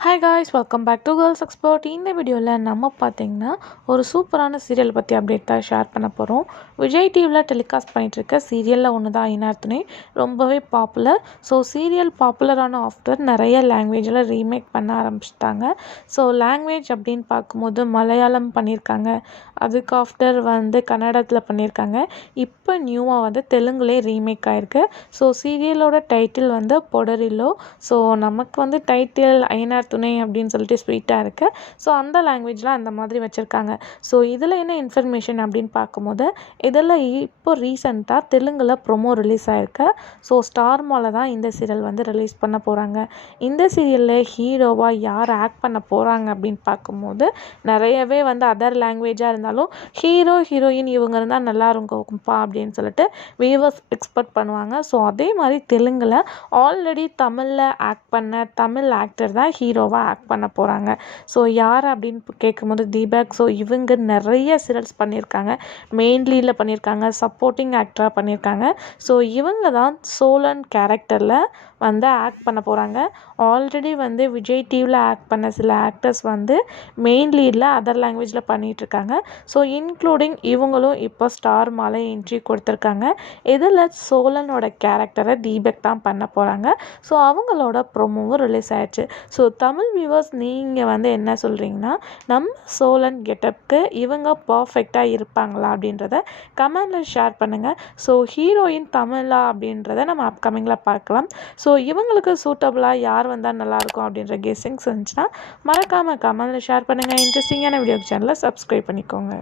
Hi guys welcome back to girls expert இந்த வீடியோவில் நம்ம பார்த்தீங்கன்னா ஒரு சூப்பரான சீரியல் பற்றி அப்டேட் தான் ஷேர் பண்ண போகிறோம் விஜய் டிவியில் டெலிகாஸ்ட் பண்ணிகிட்ருக்க சீரியலில் ஒன்று தான் ஐநார்த்துனே. ரொம்பவே பாப்புலர் ஸோ சீரியல் பாப்புலரான ஆஃப்டர் நிறைய லாங்குவேஜில் ரீமேக் பண்ண ஆரம்பிச்சிட்டாங்க. ஸோ லாங்குவேஜ் அப்படின்னு பார்க்கும்போது மலையாளம் பண்ணியிருக்காங்க. அதுக்கு ஆஃப்டர் வந்து கன்னடத்தில் பண்ணியிருக்காங்க. இப்போ நியூவாக வந்து தெலுங்குலே ரீமேக் ஆகிருக்கு ஸோ சீரியலோட டைட்டில் வந்து பொடரிலோ ஸோ நமக்கு வந்து டைட்டில் ஐநார் துணை அப்படின்னு சொல்லிட்டு ஸ்வீட்டாக இருக்குது ஸோ அந்த லாங்குவேஜில் அந்த மாதிரி வச்சுருக்காங்க. ஸோ இதில் என்ன இன்ஃபர்மேஷன் அப்படின்னு பார்க்கும்போது இதில் இப்போ ரீசெண்டாக தெலுங்கில் ப்ரொமோ ரிலீஸ் ஆகிருக்கு ஸோ ஸ்டார் மாலை தான் இந்த சீரியல் வந்து ரிலீஸ் பண்ண போகிறாங்க இந்த சீரியலில் ஹீரோவாக யார் ஆக்ட் பண்ண போகிறாங்க அப்படின்னு பார்க்கும்போது நிறையவே வந்து அதர் லாங்குவேஜாக இருந்தாலும் ஹீரோ ஹீரோயின் இவங்க இருந்தால் நல்லா இருக்கும்ப்பா அப்படின்னு சொல்லிட்டு வியூவர்ஸ் எக்ஸ்பெக்ட் பண்ணுவாங்க. ஸோ அதே மாதிரி தெலுங்கில் ஆல்ரெடி தமிழில் ஆக்ட் பண்ண தமிழ் ஆக்டர் தான் ஹீரோ ஹீரோவாக ஆக்ட் பண்ண போகிறாங்க ஸோ யார் அப்படின்னு கேட்கும்போது தீபக். ஸோ இவங்க நிறைய சீரியல்ஸ் பண்ணியிருக்காங்க. மெயின் லீடில் பண்ணியிருக்காங்க. சப்போர்ட்டிங் ஆக்டராக பண்ணியிருக்காங்க. ஸோ இவங்க தான் சோலன் கேரக்டரில் வந்து ஆக்ட் பண்ண போகிறாங்க ஆல்ரெடி வந்து விஜய் டிவியில் ஆக்ட் பண்ண சில ஆக்டர்ஸ் வந்து மெயின் லீடில் அதர் லாங்குவேஜில் பண்ணிகிட்ருக்காங்க ஸோ இன்க்ளூடிங் இவங்களும் இப்போ ஸ்டார் மாலை என்ட்ரி கொடுத்துருக்காங்க. இதில் சோலனோட கேரக்டரை தீபக் தான் பண்ண போகிறாங்க ஸோ அவங்களோட ப்ரொமோவும் ரிலீஸ் ஆயிடுச்சு. ஸோ தமிழ் வியூவர்ஸ் நீங்கள் வந்து என்ன சொல்கிறீங்கன்னா நம்ம சோலன் கெட்டப்க்கு இவங்க பர்ஃபெக்டாக இருப்பாங்களா அப்படின்றத கமெண்டில் ஷேர் பண்ணுங்கள் ஸோ ஹீரோயின் தமிழா அப்படின்றத நம்ம அப்கமிங்கில் பார்க்கலாம். ஸோ ஸோ இவங்களுக்கு சூட்டபுளாக யார் வந்தால் நல்லாயிருக்கும் அப்படின்ற கெஸ்ஸிங்ஸ் இருந்துச்சுன்னா மறக்காமல் கமெண்டில் ஷேர் பண்ணுங்கள் இன்ட்ரெஸ்டிங்கான வீடியோ சேனலை சப்ஸ்கிரைப் பண்ணிக்கோங்க.